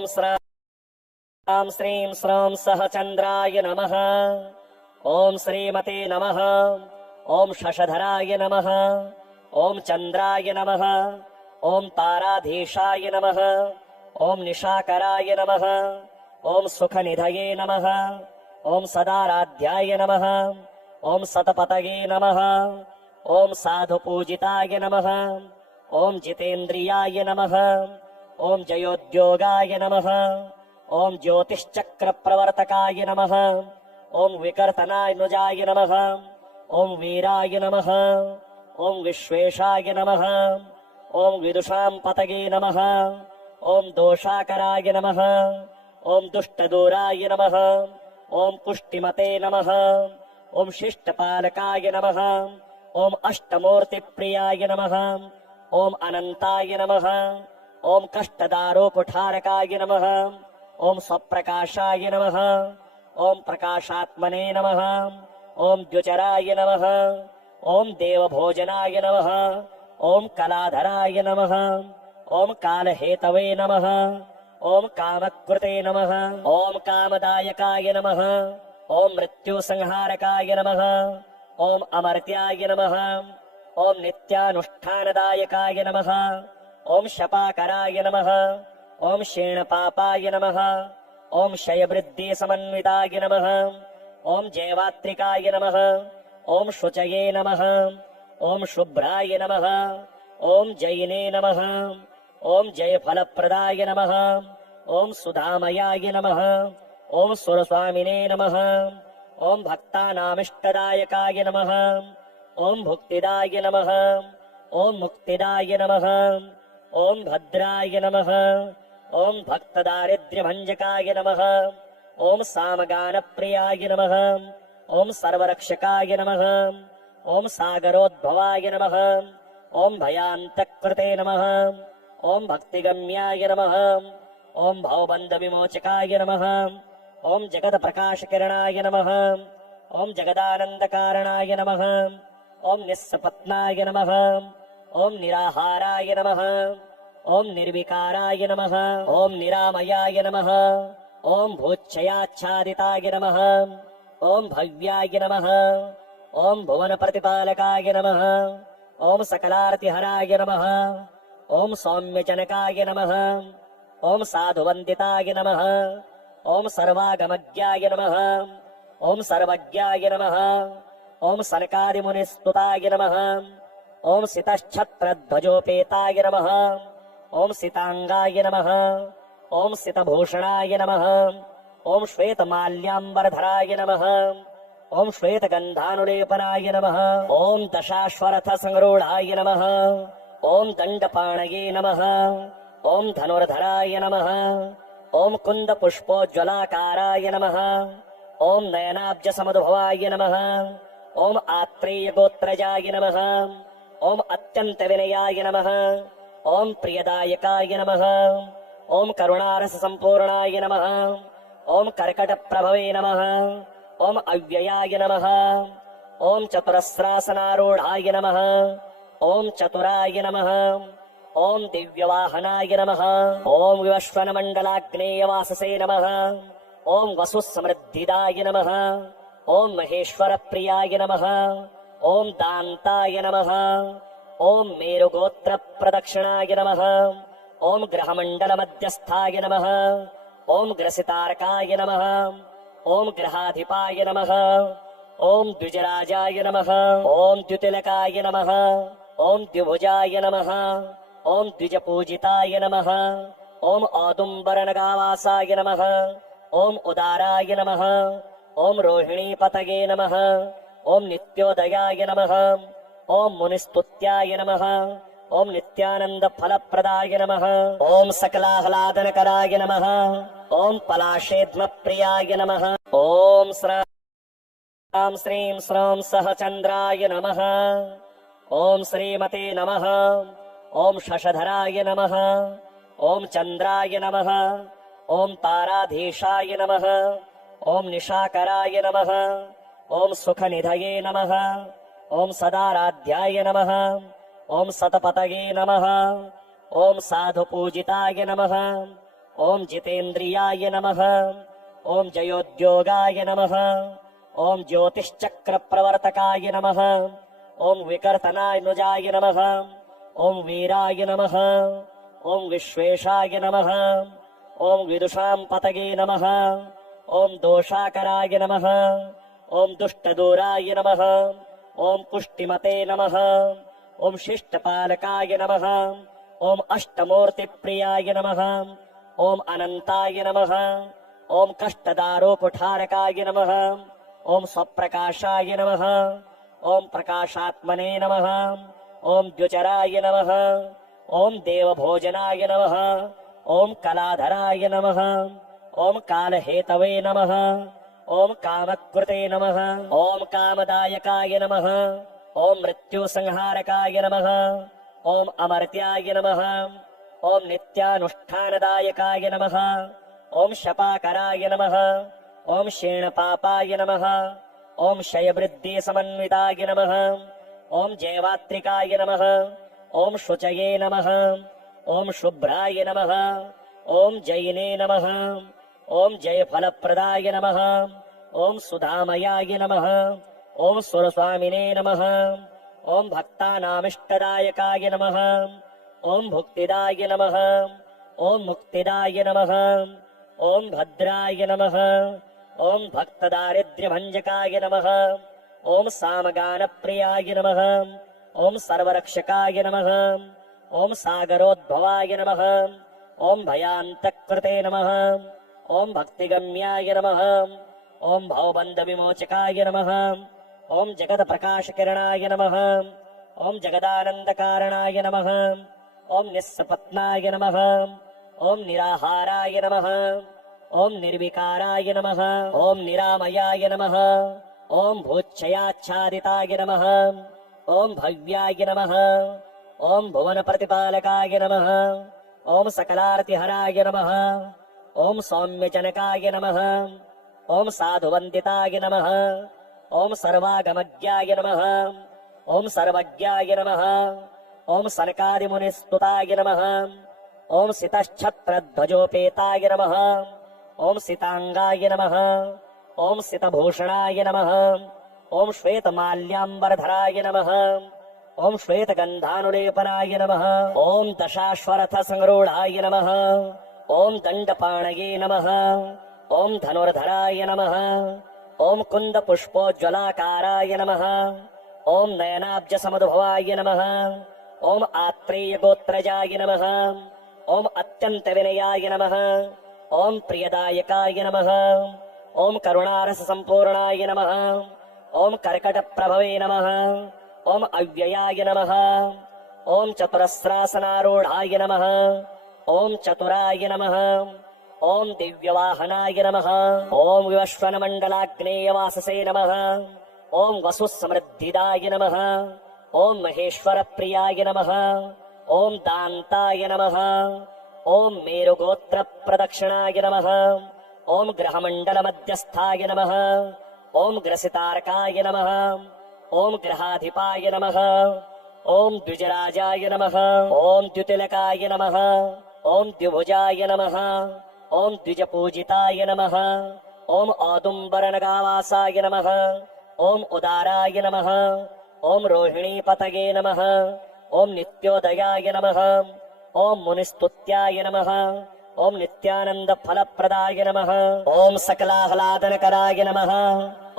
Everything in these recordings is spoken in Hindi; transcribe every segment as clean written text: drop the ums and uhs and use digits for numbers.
ओम श्रां श्रीं श्रं सहचंद्राय नमः। ओम श्रीमते नमः। ओम शशधराय नमः। ओम चंद्राय नमः। ओम ताराधीशाय नमः। ओम निशाकराय नमः। ओम सुखनिधये नमः। ओम सदाराध्याय नमः। ओम सतपतये नमः। ओम साधुपूजिताय नमः। ओम जितेन्द्रियाय नमः। ओम जयोद्योगाय नमः। ओम ज्योतिश्चक्रप्रवर्तकाय नमः। ओम विकर्तनानुजाय नमः। ओम वीराय नमः। ओम विश्वेशाय नमः। ओम विदुषां पतये नमः। ओम दोषाकराय नमः। ओम दुष्टदूराय नमः। ओम पुष्टिमते नमः। ओम शिष्टपालकाय नमः। ओम अष्टमूर्तिप्रियाय नमः। ओम अनंताय नमः। ओम कष्टदारोकुठारकाय नमः। ओम स्वप्रकाशाय नमः। ओम प्रकाशात्मने नमः। ओम द्युचराय नमः। ओम देवभोजनाय नमः। ओम कलाधराय नमः। ओम कालहेतवे नमः। ओम कामकृते नमः। ओम कामदायकाय नमः। ओम मृत्युसंहारकाय नमः। ओम अमर्त्याय नमः। ओम नित्यानुष्ठानदायकाय नमः। ओम शपाकराय नमः। ओम क्षीणपापाय नमः। ओम क्षयवृद्धि समन्विताय नमः। ओम जयवात्रिकाय नमः। ओम शुचये नमः। ओम शुभ्राय नमः। ओम जयिने नमः। ओम जयफलप्रदाय नमः। ओम सुधामयाय नमः। ओम सुरस्वामिने नमः। ओम भक्तानामिष्टदायकाय नमः। ओम भुक्तिदाय नमः। ओम मुक्तिदाय नमः। ओम भद्राय नमः। ओम भक्तदारिद्र्यभञ्जकाय नमः। ओम सामगानप्रियाय नमः। ओम सर्वरक्षकाय नमः। ओम सागरोद्भवाय नमः। ओम भयान्तकृते नमः। ओम भक्तिगम्याय नमः। ओम भवबन्धविमोचकाय नमः। ओम जगत्प्रकाशकिरणाय नमः। ओम जगदानन्दकारणाय नमः। ओम निस्सपत्नाय नमः। ओम निराहाराय नमः। ओम निर्विकाराय नमः। ओम निरामयाय नमः। ओम भूच्छयाच्छादिताय नमः। ओम भव्याय नमः। ओम भुवनप्रतिपालकाय नमः। ओम सकलार्तिहराय नमः। ओम सौम्यजनकाय नमः। ओम साधुवन्दिताय नमः। ओम सर्वागमज्ञाय नमः। ओम सर्वज्ञाय नमः। ओम सनकादिमुनिस्तुताय नमः। ओम सितच्छत्रध्वजोपेताय नमः। ओम सितांगाय नमः। ओम सितभूषणाय नमः। ओम श्वेतमाल्याम्बरधराय नमः। ओम श्वेतगन्धानुलेपनाय नमः। ओम दशाश्वरथसंरूढाय नमः। ओम दण्डपाणये नमः। ओम धनुर्धराय नमः। ओम कुन्दपुष्पोज्ज्वलाकाराय नमः। ओम नयनाब्जसमुद्भवाय नमः। ओम आत्रेयगोत्रजाय नमः। ओम अत्यन्तविनयाय नमः। ओम प्रियदायकाय नमः। ओम करुणारससम्पूर्णाय नमः। ओम कर्कटप्रभवे नमः। ओम अव्ययाय नमः। ओम चतुरस्रासनारूढाय नमः। ओम चतुराय नमः। ओम दिव्यवाहनाय नमः। ओम विवस्वनमण्डलाग्नेयवाससे नमः। ओम वसुसमृद्धिदाय नमः। ओम महेश्वरप्रियाय नमः। ओम दान्ताय नमः। ओम मेरुगोत्रप्रदक्षिणाय नमः। ओम ग्रहमण्डलमध्यस्थाय नमः। ओम ग्रसितार्काय नमः। ओम ग्रहाधिपाय नमः। ओम द्विजराजाय नमः। ओम द्युतिलकाय नमः। ओम द्विभुजाय नमः। ओम द्विजपूजिताय नमः। ओम औदुम्बरनगावासाय नमः। ओम उदाराय नमः। ओम रोहिणीपतये नमः। ओम नित्योदयाय नमः। ओम मुनिस्तुत्याय नमः। ओम नित्यानन्दफलप्रदाय नमः। ओम सकलाह्लादनकराय नमः। ओम पलाशेद्मप्रियाय नमः। ओम श्रां श्रीं श्रं सहचंद्राय नमः। ओम श्रीमते नमः। ओम शशधराय नमः। ओम चंद्राय नमः। ओम ताराधीशाय नमः। ओम निशाकराय नमः। ओम सुखनिधये नमः। ओम सदाराध्याय नमः। ओम सतपतये नमः। ओम साधुपूजिताय नमः। ओम जितेन्द्रियाय नमः। ओम जयोद्योगाय नमः। ओम ज्योतिश्चक्र प्रवर्तकाय नमः। ओम विकर्तनानुजाय नमः। ओम वीराय नमः। ओम विश्वेशाय नमः। ओम विदुषां पतगे नमः। ओम दोषाकराय नमः। ओम दुष्टदूराय नमः। ओम पुष्टिमते नमः। ओम शिष्टपालकाय नमः। ओम अष्टमूर्तिप्रियाय नमः। ओम अनंताय नमः। ओम कष्टदारोपठारकाय नमः। ओम स्वप्रकाशाय नमः। ओम प्रकाशात्मने नमः। ओम द्युचराय नमः। ओम देवभोजनाय नमः। ओम कलाधराय नमः। ओम कालहेतवे नमः। ओम कामकृते नमः। ओम कामदायकाय नमः। ओम मृत्युसंहारकाय नमः। ओम अमर्त्याय नमः। ओम नित्यानुष्ठानदायकाय नमः। ओम शपाकराय नमः। ओम क्षीणपापाय नमः। ओम क्षयवृद्धि समन्विताय नमः। ओम जयवात्रिकाय नमः। ओम शुचये नमः। ओम शुभ्राय नमः। ओम जयिने नमः। ओम जयफलप्रदाय नमः। ओम सुधामयाय नमः। ओम सुरस्वामिने नमः। ओम भक्तानामिष्टदायकाय नमः। ओम भुक्तिदाय नमः। ओम मुक्तिदाय नमः। ओम भद्राय नमः। ओम भक्तदारिद्र्यभञ्जकाय नमः। ओम सामगानप्रियाय नमः। ओम सर्वरक्षकाय नमः। ओम सागरोद्भवाय नमः। ओम भयान्तकृते नमः। ओम भक्तिगम्याय नमः। ओम भवबन्धविमोचकाय नमः। ओम जगत्प्रकाशकिरणाय नमः। ओम जगदानन्दकारणाय नमः। ओम निस्सपत्नाय नमः। ओम निराहाराय नमः। ओम निर्विकाराय नमः। ओम निरामयाय नमः। ओम भूच्छयाच्छादिताय नमः। ओम भव्याय नमः। ओम भुवनप्रतिपालकाय नमः। ओम सकलार्तिहराय नमः। ओम सौम्यजनकाय नमः। ओम साधुवन्दिताय नमः। ओम सर्वागमज्ञाय नमः। ओम सर्वज्ञाय नमः। ओम सनकादिमुनिस्तुताय नमः। ओम सितच्छत्रध्वजोपेताय नमः। ओम सितांगाय नमः। ओम सितभूषणाय नमः। ओम श्वेतमाल्याम्बरधराय नमः। ओम श्वेतगन्धानुलेपनाय नमः। ओम दशाश्वरथसंरूढाय नमः। ओम दण्डपाणये नमः। ओम धनुर्धराय नमः। ओम कुन्दपुष्पोज्ज्वलाकाराय नमः। ओम नयनाब्जसमुद्भवाय नमः। ओम आत्रेयगोत्रजाय नमः। ओम अत्यन्तविनयाय नमः। ओम प्रियदायकाय नमः। ओम करुणारससम्पूर्णाय नमः। ओम कर्कटप्रभवे नमः। ओम अव्ययाय नमः। ओम चतुरस्रासनारूढाय नमः। ओम चतुराय नमः। ओम दिव्यवाहनाय नमः। ओम विवस्वनमण्डलाग्नेयवाससे नमः। ओम वसुसमृद्धिदाय नमः। ओम महेश्वरप्रियाय नमः। ओम दान्ताय नमः। ओम मेरुगोत्रप्रदक्षिणाय नमः। ओम ग्रहमण्डलमध्यस्थाय नमः। ओम ग्रसितार्काय नमः। ओम ग्रहाधिपाय नमः। ओम द्विजराजाय नमः। ओम द्युतिलकाय नमः। ओम द्विभुजाय नमः। ओम द्विजपूजिताय नमः। ओम औदुम्बरनगावासाय नमः। ओम उदाराय नमः। ओम रोहिणीपतये नमः। ओम नित्योदयाय नमः। ओम मुनिस्तुत्याय नमः। ओम नित्यानन्दफलप्रदाय नमः। ओम सकलाह्लादनकराय नमः।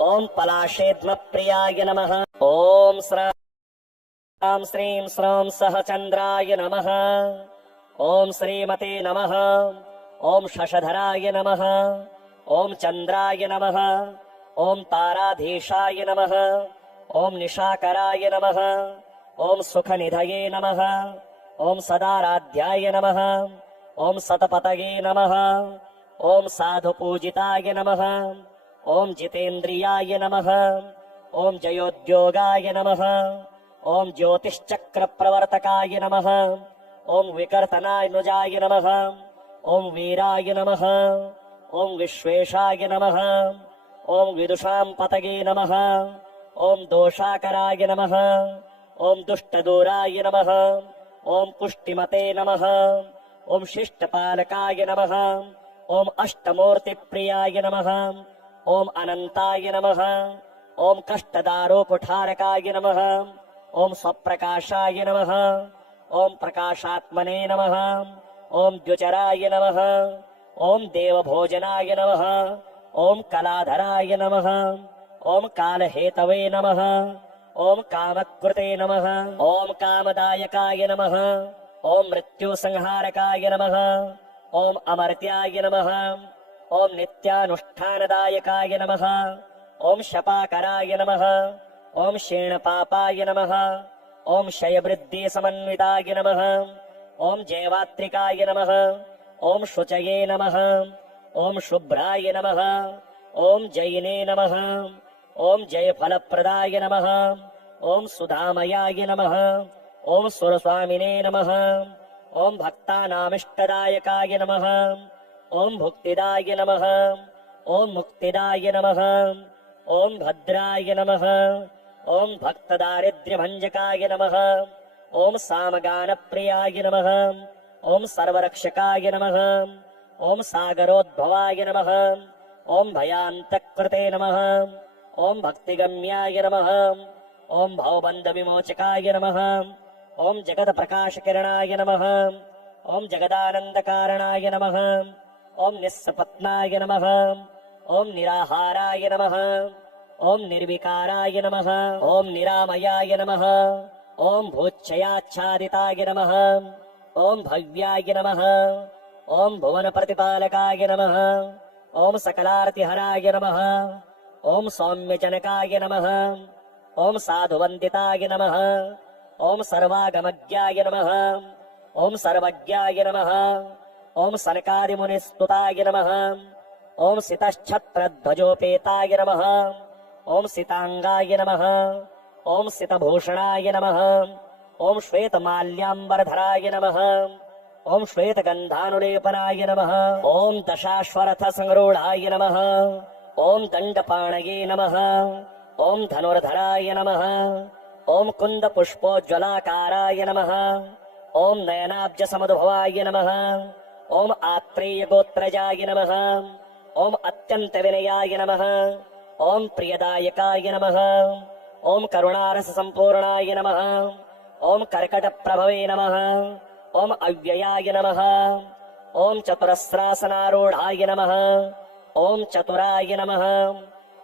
ओम पलाशेद्मप्रियाय नमः। ओम श्रां श्रीं श्रौं सहचन्द्राय नमः। ओम श्रीमते नमः। ओम शशधराय नमः। ओम चन्द्राय नमः। ओम ताराधीशाय नमः। ओम निशाकराय नमः। ओम सुखनिधये नमः। ओम सदाराध्याय नमः। ओम सतपतये नमः। ओम साधुपूजिताय नमः। ओम जितेन्द्रियाय नमः। ओम जयोद्योगाय नमः। ओम ज्योतिश्चक्रप्रवर्तकाय नमः। ओम विकर्तनानुजाय नमः। ओम वीराय नमः। ओम विश्वेशाय नमः। ओम विदुषां पतगे नमः। ओम दोषाकराय नमः। ओम दुष्टदूराय नमः। ओम पुष्टिमते नमः। ओम शिष्टपालकाय नमः। ओम अष्टमूर्तिप्रियाय नमः। ओम अनंताय नमः। ओम कष्टदारोपठारकाय नमः। ओम स्वप्रकाशाय नमः। ओम प्रकाशात्मने नमः। ओम द्युचराय नमः। ओम देवभोजनाय नमः। ओम कलाधराय नमः। ओम कालहेतवे नमः। ओम कामकृते नमः। ओम कामदायकाय नमः। ओम मृत्युसंहारकाय नमः। ओम अमर्त्याय नमः। ओम नित्यानुष्ठानदायकाय नमः। ओम शपाकराय नमः। ओम क्षीणपापाय नमः। ओम क्षयवृद्धि समन्विताय नमः। ओम जयवात्रिकाय नमः। ओम शुचये नमः। ओम शुभ्राय नमः। ओम जयिने नमः। ओम जयफलप्रदाय नमः। ओम सुधामयाय नमः। ओम सुरस्वामिने नमः। ओम भक्तानामिष्टदायकाय नमः। ओम भुक्तिदाय नमः। ओम मुक्तिदाय नमः। ओम भद्राय नमः। ओम भक्तदारिद्र्यभञ्जकाय नमः। ओम सामगानप्रियाय नमः। ओम सर्वरक्षकाय नमः। ओम सागरोद्भवाय नमः। ओम भयान्तकृते नमः। ओम भक्तिगम्याय नमः। ओम भवबन्धविमोचकाय नमः। ओम जगत्प्रकाशकिरणाय नमः। ओम जगदानन्दकारणाय नमः। ओम निस्सपत्नाय नमः। ओम निराहाराय नमः। ओम निर्विकाराय नमः। ओम निरामयाय नमः। ओम भूच्छयाच्छादिताय नमः। ओम भव्याय नमः। ओम भुवनप्रतिपालकाय नमः। ओम सकलार्तिहराय नमः। ओम सौम्यजनकाय नमः। ओम साधुवन्दिताय नमः। ओम सर्वागमज्ञाय नमः। ओम सर्वज्ञाय नमः। ओम सनकादिमुनिस्तुताय नमः। ओम सितच्छत्रध्वजोपेताय नमः। ओम सितांगाय नमः। ओम सितभूषणाय नमः। ओम श्वेतमाल्याम्बरधराय नमः। ओम श्वेतगन्धानुलेपनाय नमः। ओम दशाश्वरथ संरूढाय नमः। ओम दण्डपाणये नमः। ओम धनुर्धराय नमः। ओम कुन्दपुष्पोज्ज्वलाकाराय नमः। ओम नयनाब्जसमुद्भवाय नमः। ओम आत्रेयगोत्रजाय नमः। ओम अत्यन्तविनयाय नमः। ओम प्रियदायकाय नमः। ओम करुणारससम्पूर्णाय नमः। ओम कर्कटप्रभवे नमः। ओम अव्ययाय नमः। ओम चतुरस्रासनारूढाय नमः। ओम चतुराय नमः।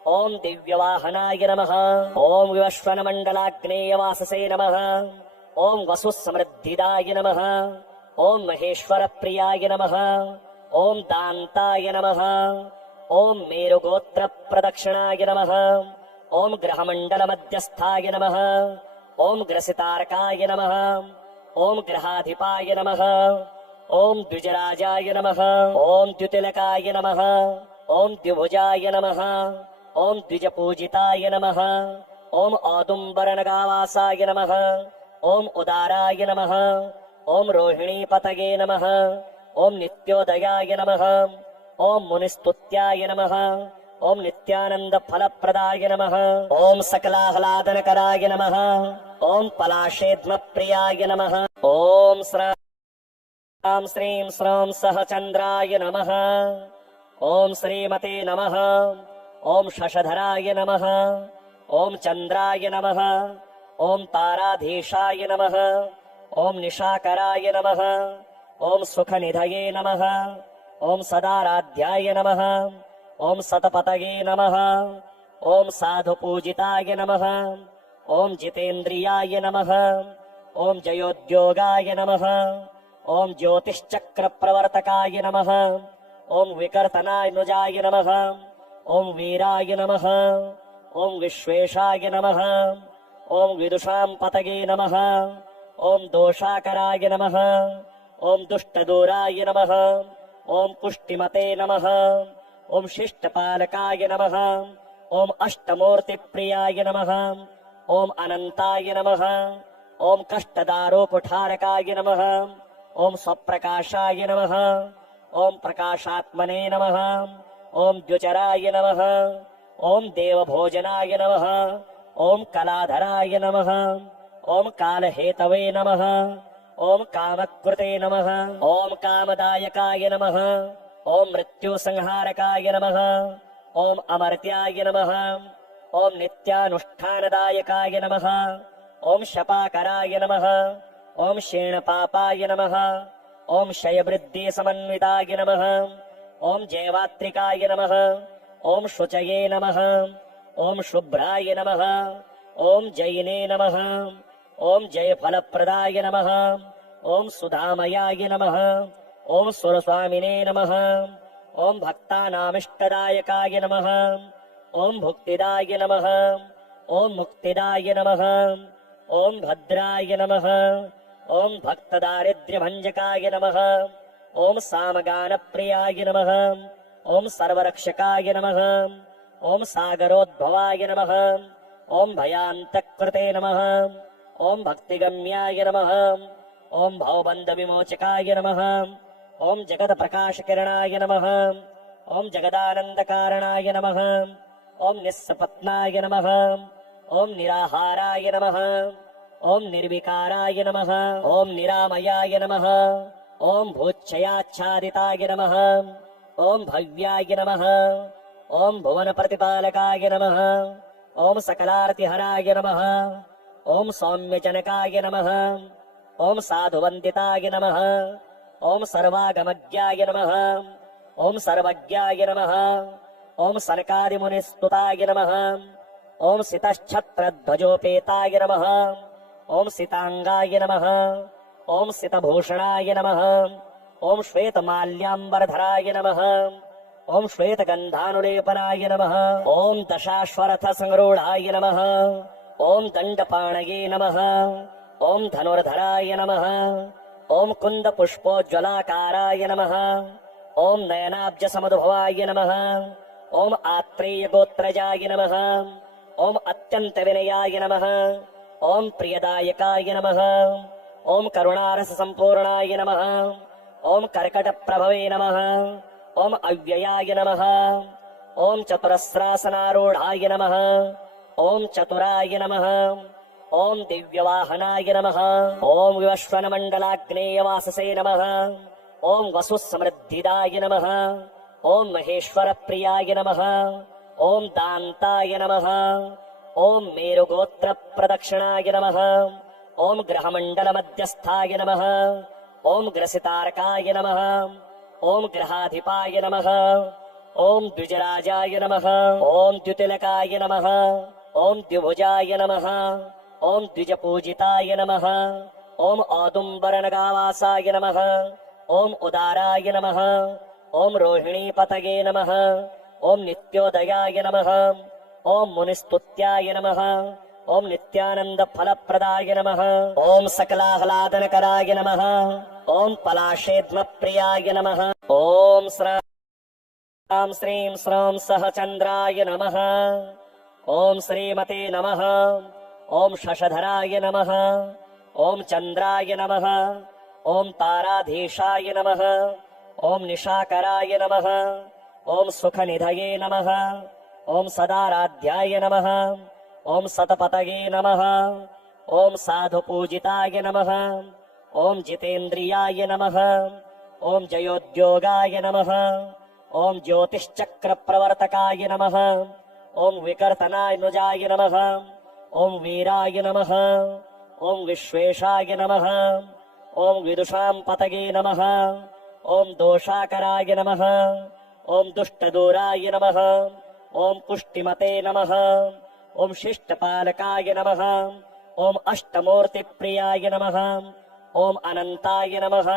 ओम दिव्यवाहनाय नमः। ओम विवस्वनमण्डलाग्नेयवाससे नमः। ओम वसुसमृद्धिदाय नमः। ओम महेश्वरप्रियाय नमः। ओम दान्ताय नमः। ओम मेरुगोत्रप्रदक्षिणाय नमः। ओम ग्रहमण्डलमध्यस्थाय नमः। ओम ग्रसितार्काय नमः। ओम ग्रहाधिपाय नमः। ओम द्विजराजाय नमः। ओम द्युतिलकाय नमः। ओम द्विभुजाय नमः। ओम द्विजपूजिताय नमः। ओम औदुम्बरनगावासाय नमः। ओम उदाराय नमः। ओम रोहिणीपतये नमः। ओम नित्योदयाय नमः। ओम मुनिस्तुत्याय नमः। ओम नित्यानन्दफलप्रदाय नमः। ओम सकलाह्लादनकराय नमः। ओम पलाशेद्मप्रियाय नमः। ओम श्रां श्रीं श्रौं सहचन्द्राय नमः। ओम श्रीमते नमः। ओम शशधराय नमः। ओम चन्द्राय नमः। ओम ताराधीशाय नमः। ओम निशाकराय नमः। ओम सुखनिधये नमः। ओम सदाराध्याय नमः। ओम सतपतये नमः। ओम साधुपूजिताय नमः। ओम जितेन्द्रियाय नमः। ओम जयोद्योगाय नमः। ओम ज्योतिश्चक्रप्रवर्तकाय नमः। ओम विकर्तनानुजाय नमः। ओम वीराय नमः। ओम विश्वेशाय नमः। ओम विदुषां पतये नमः। ओम दोषाकराय नमः। ओम दुष्टदूराय नमः। ओम पुष्टिमते नमः। ओम शिष्टपालकाय नमः। ओम अष्टमूर्तिप्रियाय नमः। ओम अनंताय नमः। ओम कष्टदारोपठारकाय नमः। ओम स्वप्रकाशाय नमः। ओम प्रकाशात्मने नमः। ओम द्युचराय नमः। ओम देवभोजनाय नमः। ओम कलाधराय नमः। ओम कालहेतवे नमः। ओम कामकृते नमः ओम कामदायकाय नमः ओम मृत्युसंहारकाय नमः ओम अमर्त्याय नमः ओम नित्यानुष्ठानदायकाय नमः ओम शपाकराय नमः ओम क्षीणपापाय नमः ओम क्षयवृद्धि समन्विताय नमः ओम जयवात्रिकाय नमः ओम शुचये नमः ओम शुभ्राय नमः ओम जयिने नमः ओम जयफलप्रदाय नमः ओम सुधामयाय नमः ओम सुरस्वामिने नमः ओम भक्तानामिष्टदायकाय नमः ओम भुक्तिदाय नमः ओम मुक्तिदाय नमः ओम भद्राय नमः ओम भक्तदारिद्र्यभञ्जकाय नमः ओम सामगानप्रियाय नमः ओम सर्वरक्षकाय नमः ओम सागरोद्भवाय नमः ओम भयान्तकृते नमः ओम भक्तिगम्याय नमः ओम भवबन्धविमोचकाय नमः ओम जगत्प्रकाशकिरणाय नमः ओम जगदानन्दकारणाय नमः ओम निस्सपत्नाय नमः ओम निराहाराय नमः ओम निर्विकाराय नमः ओम निरामयाय नमः ओम भूच्छयाच्छादिताय नमः ओम भव्याय नमः ओम भुवनप्रतिपालकाय नमः ओम सकलार्तिहराय नमः ओम सौम्यजनकाय नमः ओम साधुवन्दिताय नमः ओम सर्वागमज्ञाय नमः ओम सर्वज्ञाय नमः ओम सनकादिमुनिस्तुताय नमः ओम सितच्छत्रध्वजोपेताय नमः ओम सितांगाय नमः ओम सितभूषणाय नमः ओम श्वेतमाल्याम्बरधराय नमः ओम श्वेतगन्धानुलेपनाय नमः ओम दशाश्वरथसंरूढाय नमः ओम दण्डपाणये नमः ओम धनुर्धराय नमः ओम कुन्दपुष्पोज्ज्वलाकाराय नमः ओम नयनाब्जसमुद्भवाय नमः ओम आत्रेयगोत्रजाय नमः ओम अत्यन्तविनयाय नमः ओम प्रियदायकाय नमः ओम करुणारससम्पूर्णाय नमः ओम कर्कटप्रभवे नमः ओम अव्ययाय नमः ओम चतुरस्रासनारूढाय नमः ओम चतुराय नमः ओम दिव्यवाहनाय नमः ओम विवस्वनमण्डलाग्नेयवाससे नमः ओम वसुसमृद्धिदाय नमः ओम महेश्वरप्रियाय नमः ओम दान्ताय नमः ओम मेरुगोत्रप्रदक्षिणाय नमः ओम ग्रहमण्डलमध्यस्थाय नमः ओम ग्रसितारकाय नमः ओम ग्रहाधिपाय नमः ओम द्विजराजाय नमः ओम द्युतिलकाय नमः ओम द्विभुजाय नमः ओम द्विजपूजिताय नमः ओम औदुम्बरनगावासाय नमः ओम उदाराय नमः ओम रोहिणीपतये नमः ओम नित्योदयाय नमः ओम मुनिस्तुत्याय नमः ओम नित्यानन्दफलप्रदाय नमः ओम सकलाह्लादनकराय नमः ओम पलाशेद्मप्रियाय नमः ओम श्रां श्रीं श्रौं सहचन्द्राय नमः ओम श्रीमते नमः ओम शशधराय नमः ओम चन्द्राय नमः ओम ताराधीशाय नमः ओम निशाकराय नमः ओम सुखनिधये नमः ओम सदाराध्याय नमः ओम सतपतये नमः ओम साधुपूजिताय नमः ओम जितेन्द्रियाय नमः ओम जयोद्योगाय नमः ओम ज्योतिश्चक्रप्रवर्तकाय नमः ओम विकर्तनानुजाय नमः ओम वीराय नमः ओम विश्वेशाय नमः ओम विदुषां पतये नमः ओम दोषाकराय नमः ओम दुष्टदूराय नमः ओम पुष्टिमते नमः ओम शिष्टपालकाय नमः ओम अष्टमूर्तिप्रियाय नमः ओम अनन्ताय नमः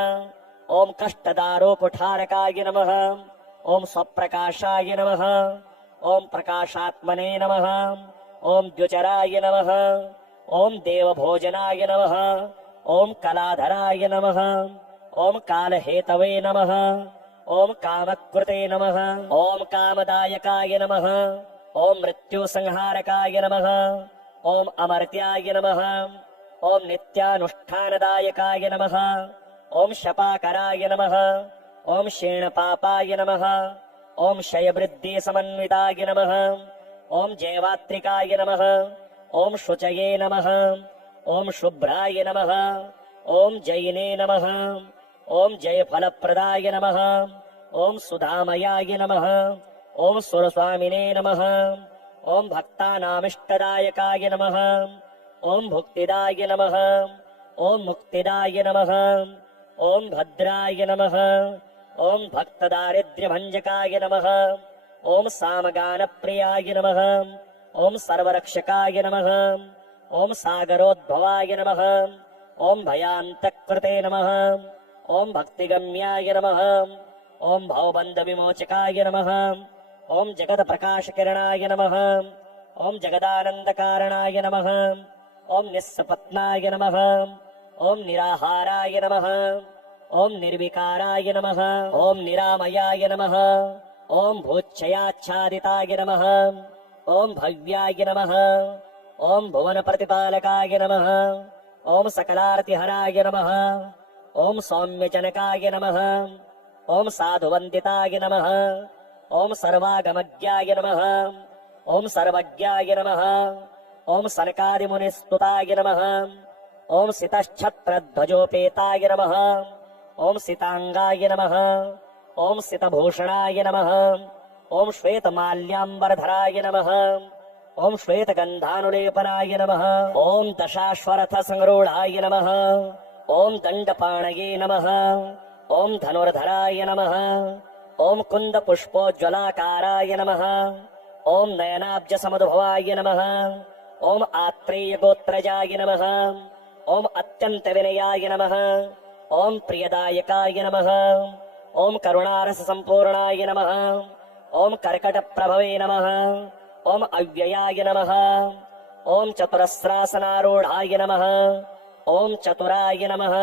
ओम कष्टदारोकुठारकाय नमः ओम स्वप्रकाशाय नमः ओम प्रकाशात्मने नमः ओम द्युचराय नमः ओम देवभोजनाय नमः ओम कलाधराय नमः ओम कालहेतवे नमः ओम कामकृते नमः ओम कामदायकाय नमः ओम मृत्युसंहारकाय नमः ओम अमर्त्याय नमः ओम नित्यानुष्ठानदायकाय नमः ओम शपाकराय नमः ओम क्षीणपापाय नमः ओम क्षयवृद्धिसमन्विताय नमः ओम जयवात्रिकाय नमः ओम शुचये नमः ओम शुभ्राय नमः ओम जैने नमः ओम जय फलप्रदाय नमः ओम सुधामयाय नमः ओम सुरस्वामिने नमः ओम भक्तानामिष्टदायकाय नमः ओम भुक्तिदाय नमः ओम मुक्तिदाय नमः ओम भद्राय नमः ओम भक्तदारिद्र्यभञ्जकाय नमः ओम सामगानप्रियाय नमः ओम सर्वरक्षकाय नमः ओम सागरोद्भवाय नमः ओम भयान्तकृते नमः ओम भक्तिगम्याय नमः ओम भवबन्धविमोचकाय नमः ओम जगत्प्रकाशकिरणाय नमः ओम जगदानन्दकारणाय नमः ओम निस्सपत्नाय नमः ओम निराहाराय नमः ओम निर्विकाराय नमः ओम निरामयाय नमः ओम भूच्छयाच्छादिताय नमः ओम भव्याय नमः ओम भुवनप्रतिपालकाय नमः ओम सकलार्तिहराय नमः ओम सौम्यजनकाय नमः ओम साधुवन्दिताय नमः ओम सर्वागमज्ञाय नमः ओम सर्वज्ञाय नमः ओम सनकादिमुनिस्तुताय नमः ओम सितच्छत्रध्वजोपेताय नमः ओम सितांगाय नमः ओम सितभूषणाय नमः ओम श्वेतमाल्याम्बरधराय नमः ओम श्वेतगन्धानुलेपनाय नमः ओम दशाश्वरथ संरूढाय नमः ओम दण्डपाणये नमः ओम धनुर्धराय नमः ओम कुन्दपुष्पोज्ज्वलाकाराय नमः ओम नयनाब्जसमुद्भवाय नमः ओम आत्रेयगोत्रजाय नमः ओम अत्यन्तविनयाय नमः ओम प्रियदायकाय नमः ओम करुणारससम्पूर्णाय नमः ओम कर्कटप्रभवे नमः ओम अव्ययाय नमः ओम चतुरस्रासनारूढाय नमः ओम चतुराय नमः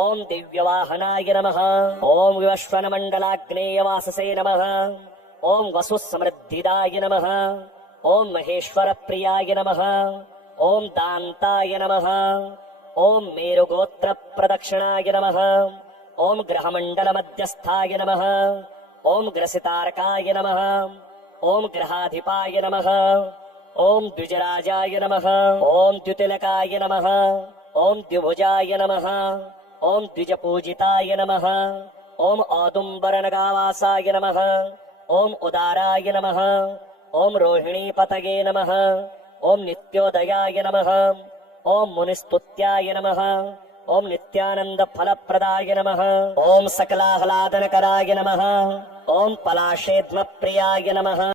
ओम दिव्यवाहनाय नमः ओम विवस्वनमण्डलाग्नेयवाससे नमः ओम वसुसमृद्धिदाय नमः ओम महेश्वरप्रियाय नमः ओम दान्ताय नमः ओम मेरुगोत्रप्रदक्षिणाय नमः ओम ग्रहमण्डलमध्यस्थाय नमः ओम ग्रसितारकाय नमः ओम ग्रहाधिपाय नमः ओम द्विजराजाय नमः ओम द्युतिलकाय नमः ओम द्विभुजाय नमः ओम द्विजपूजिताय नमः ओम औदुम्बरनगावासाय नमः ओम उदाराय नमः ओम रोहिणीपतये नमः ओम नित्योदयाय नमः ओम मुनिस्तुत्याय नमः ओम नित्यानन्दफलप्रदाय नमः ओम सकलाह्लादनकराय नमः ओम पलाशेद्मप्रियाय नमः।